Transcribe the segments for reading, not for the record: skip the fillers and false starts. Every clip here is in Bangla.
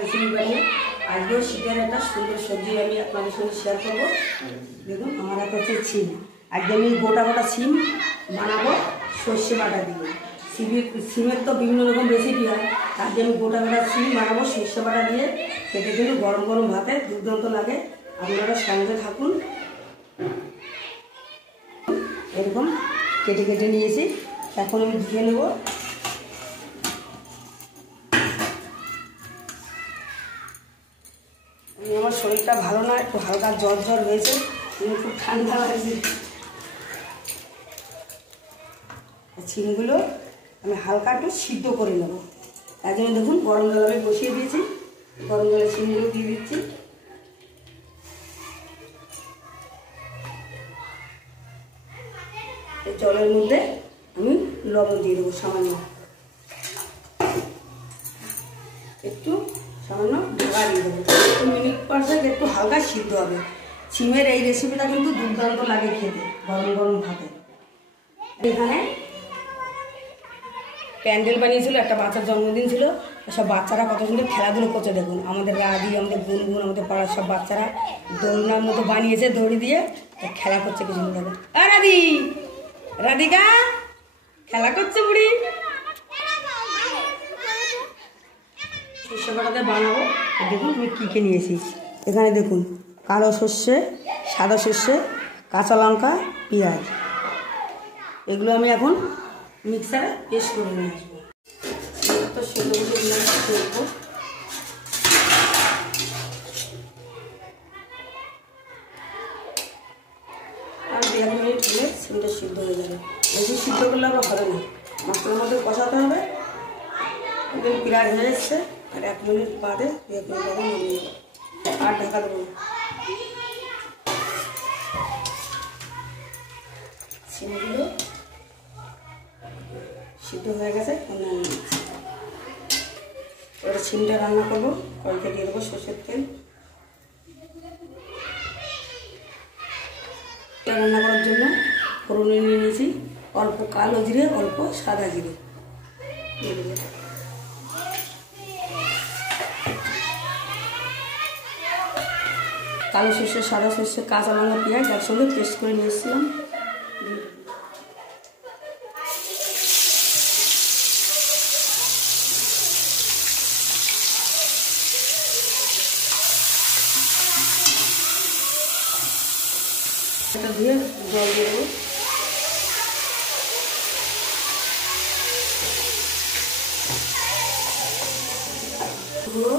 রেসিপি বানিয়ে আজকেও শীতের একটা সুন্দর সবজি আমি আপনাদের সঙ্গে শেয়ার করবো। দেখুন আমার একটা হচ্ছে সিম, আজকে আমি গোটা গোটা সিম বানাবো সর্ষে বাটা দিয়ে। সিমের তো বিভিন্ন রকম রেসিপি হয়, আজকে আমি গোটা গোটা সিম বানাবো সর্ষে বাটা দিয়ে। খেতে কিন্তু গরম গরম ভাতে দুর্দান্ত লাগে, আপনারা সঙ্গে থাকুন। এরকম কেটে কেটে নিয়েছি, এখন আমি ধুয়ে নেব। আমার শরীরটা ভালো না, একটু হালকা জ্বর জ্বর হয়েছে, কিন্তু খুব ঠান্ডা লাগছে। সিমগুলো আমি হালকা একটু সিদ্ধ করে নেব, তার জন্য দেখুন গরম জল আমি বসিয়ে দিয়েছি। গরম জলে সিমগুলো দিয়ে দিচ্ছি। এই জলের মধ্যে আমি লবণ দিয়ে দেবো সামান্য, একটু সামান্য ঢাকা দিয়ে দেবো। মিনিট পাঁচেক একটু হালকা সিদ্ধ হবে। সিমের এই রেসিপিটা কিন্তু দুর্দান্ত লাগে খেতে গরম গরম ভাতে। এখানে প্যান্ডেল বানিয়েছিল, একটা বাচ্চার জন্মদিন ছিল, সব বাচ্চারা কত সুন্দর খেলাধুলো করছে দেখুন। আমাদের রাধি, আমাদের গুনগুন, আমাদের পাড়ার সব বাচ্চারা দোলনার মতো বানিয়েছে, দড়ি দিয়ে খেলা করছে কিছু দেখুন। আর রাধি, রাধিকা খেলা করছে বুড়ি। সর্ষে বাটাতে বানাবো। দেখুন আমি কী কী নিয়েছি। এখানে দেখুন কালো সর্ষে, সাদা সর্ষে, কাঁচা লঙ্কা, পেঁয়াজ, এগুলো আমি এখন মিক্সারে পেস্ট করে নিয়ে আসবো। তো সেগুলো করবো। আর 1 মিনিট হলে সিমটা সিদ্ধ হয়ে যাবে। বেশি সিদ্ধ করলে আবার হবে না, মশলার মধ্যে কষাতে হবে। প্রায় হয়ে এসছে, আর 1 মিনিট বাদে 1 মিনিট বাদে নামিয়ে আর ঢাকা দেবো। সিমগুলো সিদ্ধ হয়ে গেছে, এবার সিমটা রান্না করবো। কড়াইতে দিয়ে দেবো সরষের তেল। রান্না করার জন্য ফোড়নে নিয়ে নিয়েছি অল্প কালো জিরে, অল্প সাদা জিরে দিয়ে দেবো। কালো সর্ষে, সাদা সর্ষে, কাঁচা লঙ্কা, পেঁয়াজ একসঙ্গে পেস্ট করে নিয়ে এসেছিলাম। এটা দিয়ে জল দিয়ে দেবো। পুরো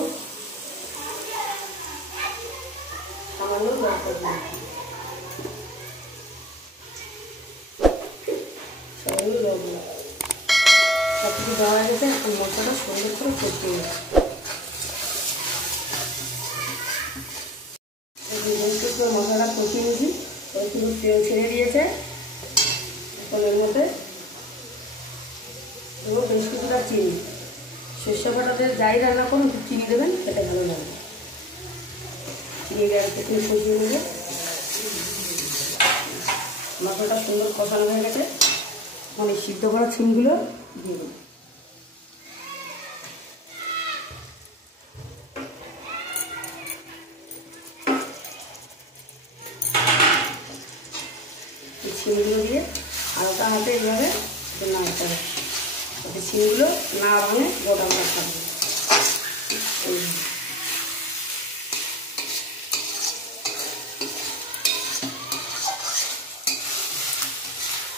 সামান্য লঙ্কা দিয়ে সামান্য লবণ, সব কিছু দেওয়া হয়ে গেছে। এখন মশলাটা সুন্দর করে কষতে হবে। মশলাটা কষিয়ে নিয়েছি, পুরো তেল ছেড়ে দিয়েছে। এখন এর মধ্যে বেশ কিছুটা চিনি, সর্ষে বাটাতে যাই রান্না করুন চিনি দেবেন, খেতে ভালো লাগে। চিনি দিয়ে একটু কষিয়ে নেবে। মশলাটা সুন্দর কষানো হয়ে গেছে, মানে সিদ্ধ করা সিমগুলো দিয়ে দেবো। সিমগুলো দিয়ে হালকা হাতে এইভাবে নাড়তে হবে, যাতে সিমগুলো না ভাঙে, গোটা গোটা থাকবে।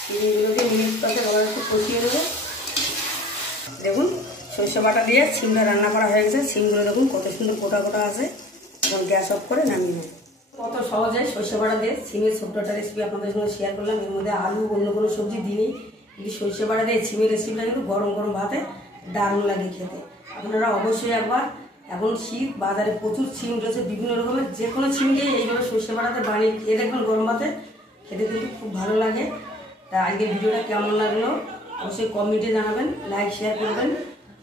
সিমগুলোকে মিনিট পাশে আবার একটু কষিয়ে দেবো। দেখুন সর্ষে বাটা দিয়ে সিমটা রান্না করা হয়ে গেছে। সিমগুলো দেখুন কত সুন্দর গোটা গোটা আছে। এখন গ্যাস অফ করে নামিয়ে নেব। কত সহজে সর্ষে বাটা দিয়ে সিমের ছোট্ট রেসিপি আপনাদের সঙ্গে শেয়ার করলাম। এর মধ্যে আলু অন্য কোনো সবজি দিইনি, কিন্তু সর্ষে বাটা দিয়ে সিমের রেসিপিটা কিন্তু গরম গরম ভাতে দারুণ লাগে খেতে। আপনারা অবশ্যই একবার, এখন শীত, বাজারে প্রচুর সিম রয়েছে বিভিন্ন রকমের, যে কোনো সিম দিয়ে এইভাবে সর্ষে বাটাতে বানিয়ে খেয়ে দেখবেন গরম ভাতে, খেতে কিন্তু খুব ভালো লাগে। তা আজকের ভিডিওটা কেমন লাগলো অবশ্যই কমেন্টে জানাবেন, লাইক শেয়ার করবেন,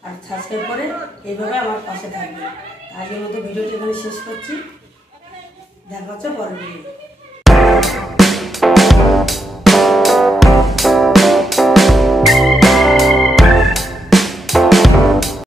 আর সাবস্ক্রাইব করে এইভাবে আমার পাশে থাকবেন। আজকের মতো ভিডিওটি এখানে শেষ করছি। দেখা হচ্ছে পরের ভিডিও।